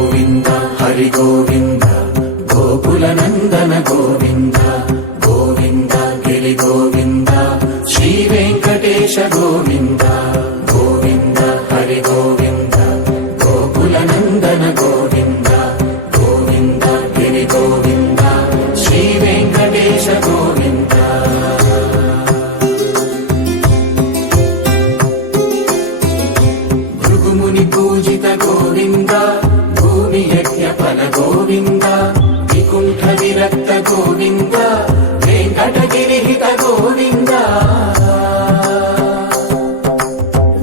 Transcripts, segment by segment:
గోవింద హరి గోవింద గోకుల నందన గోవింద గోవింద గిరి గోవింద శ్రీ వెంకటేశ గోవింద గోవింద హరి గోవింద గోకుల నందన గోవింద గోవింద గిరి గోవింద శ్రీ వెంకటేశ గోవింద భృగుముని పూజిత గోవింద భూమి యజ్ఞ ఫల గోవింద వికుంఠ విరక్త గోవింద వెంకటగిరిహిత గోవింద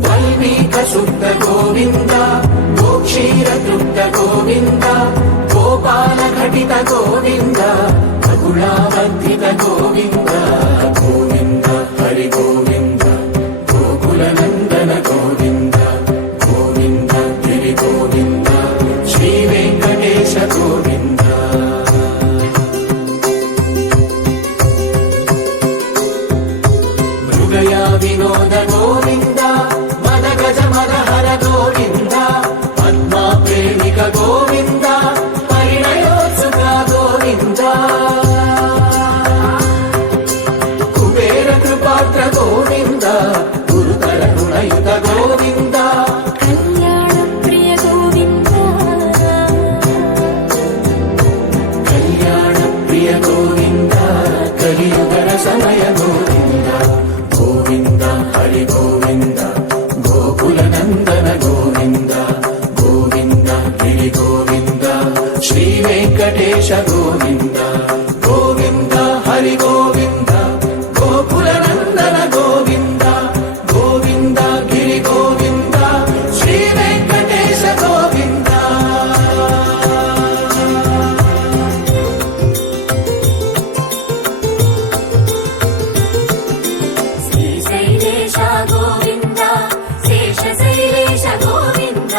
వల్మీక శుద్ధ గోవింద గోక్షీర తృప్త గోవింద గోపాల ఘటిత గోవింద బహుళావర్ధిత గోవింద గోవింద హరి గోవింద గోకుల నందన గోవింద గోవింద గిరి గోవింద శ్రీ వెంకటేశ గోవింద మృగయా వినోద గోవింద మద గజ మదహర గోవింద పద్మా ప్రేమిక గోవింద పరిణయోత్సుక గోవింద కుబేర కృపాత్ర గోవింద గురుతర రుణయుత గోవింద కళ్యాణ ప్రియ గోవింద కళ్యాణ ప్రియ గోవింద కలియుగర సమయ గోవింద గోవింద హరి గోవింద గోకుల నందన గోవింద గోవింద గిరి గోవింద శ్రీ వెంకటేశ గోవింద గోవింద హరి గోవింద గోకుల నందన గోవింద గోవింద గిరి గోవింద శ్రీ వెంకటేశ గోవింద శ్రీశైలేశ గోవింద శేషశైలేశ గోవింద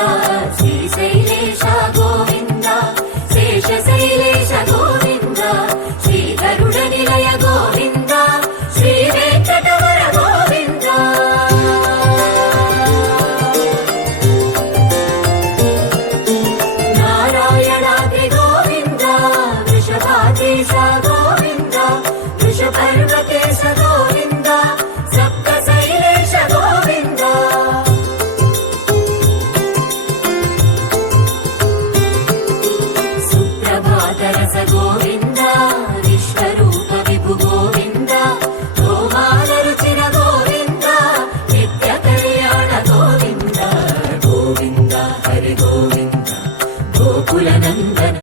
శ్రీశైలేశ గోవింద శేషశైలేశ గోవింద శ్రీ గరుడ నిలయ గోవింద శ్రీ వెంకటవర గోవింద నారాయణాద్రి గోవింద వృషభాద్రీశ గోవింద వృషపర్వతేశ గోవింద సప్త శైలేశ గోవింద సుప్రభాతరస గోవింద విశ్వరూప విభు గోవింద గోమాల రుచిర గోవింద నిత్య కళ్యాణ గోవింద గోవింద హరి గోవింద గోకుల నందన